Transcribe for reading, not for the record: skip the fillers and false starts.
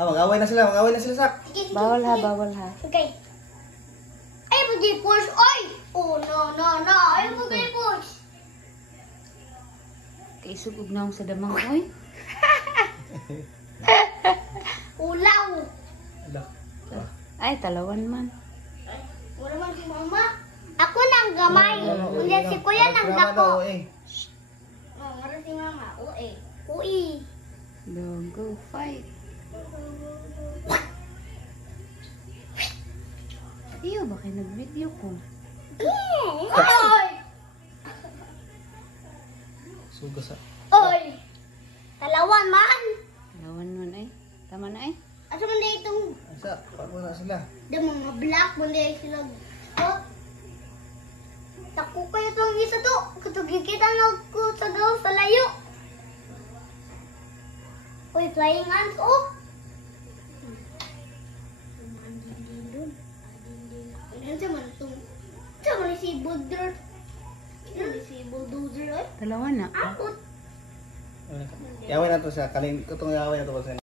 Mag-away na sila, sak. Bawal ha, bawal ha. Okay. Ay, mag-i-push. Oy! Oh, no. Ay, mag-i-push. Kaisugog na akong sa damang, oy. Ulaw. Ala. Ay, talawan man. Wala man si mama. Ako nang gamay. Kundi si kuya nang dako. Oh, wala si mama. Ui. Don't go fight. Iyo, baka nag-video ko. Oy! Sugas sa. Oy! Talawan man. Talawan man ay. Tama na ay. Asa man na itong Asa, paano na sila? mga black man na sila. Oh. Tako kayo itong isa to. Katugikita na ko sa daw sa layo. Uy, flying ants, oh. Sa man si Bulldozer. Si Bulldozer, eh. Talawan na. Ako. Yaway na to siya. Kaling, itong yaway na to ba sa